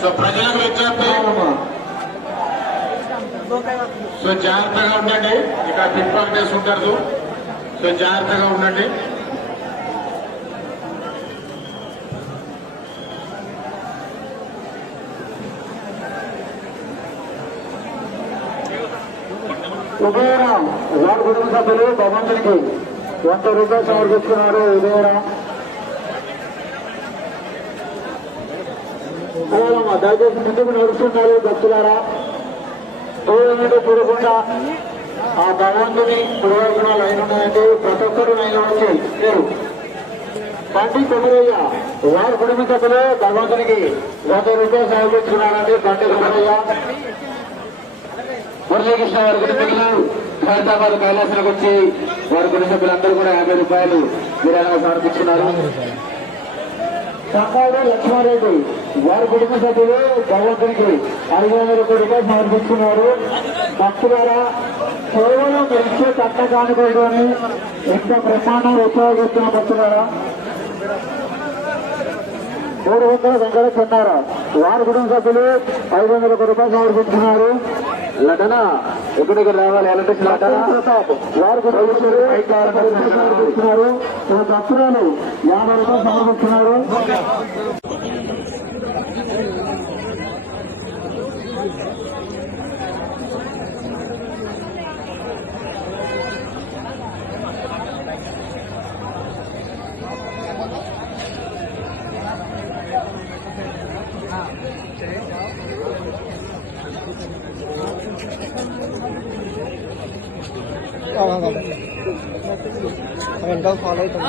So ప్రజలకు విజ్ఞప్తి, so జాగ్రత్తగా ఉండండి. ఇక్కడ పిక్ పాకెటర్స్ ఉంటారు, సో జాగ్రత్తగా ఉండండి. ఉదయరాం వారి కుటుంబ సభ్యులు భగవంతునికి 100 రూపాయలు సమర్పిస్తున్నారు. ఉదయరాం దయచేసి ముందుకు నడుస్తున్నారు భక్తులారా. దూరం చూడకుండా ఆ భగవంతుని పురవైపున లైన్ ఉన్నాయండి. ప్రతి ఒక్కరు లైన్ వచ్చి మీరు బండి కొమరయ్య వారి కుటుంబ సభ్యులు భగవంతునికి 100 రూపాయలు సమర్పిస్తున్నారండి. బండి కొమరయ్య మురళీకృష్ణ వారి కుటుంబీకులు ఖైరతాబాద్ కైలాసానికి వచ్చి వారి కుటుంబ సభ్యులందరూ కూడా 50 రూపాయలు విరాళంగా సమర్పిస్తున్నారు. సంగాడు లక్ష్మారెడ్డి వారి కుటుంబ సభ్యులు భగవంతునికి 500 రూపాయలు సమర్పిస్తున్నారు. భక్తులారా, కేవలం ఇచ్చే తట్ట కానుకోవడాన్ని ఎంత బ్రహ్మాండంగా ఉపయోగిస్తున్న భక్తులారా. 300 వెంకట చెన్నారా వారి కుటుంబ సభ్యులు 500 రూపాయలు సమర్పిస్తున్నారు. లటన ఎక్కడికి రావాలి ఎలక్ట్రిక్ లటన వారి సమర్పిస్తున్నారు. భక్తులను 50 రూపాయలు సమర్పిస్తున్నారు. ఫాలో అవుతుంది.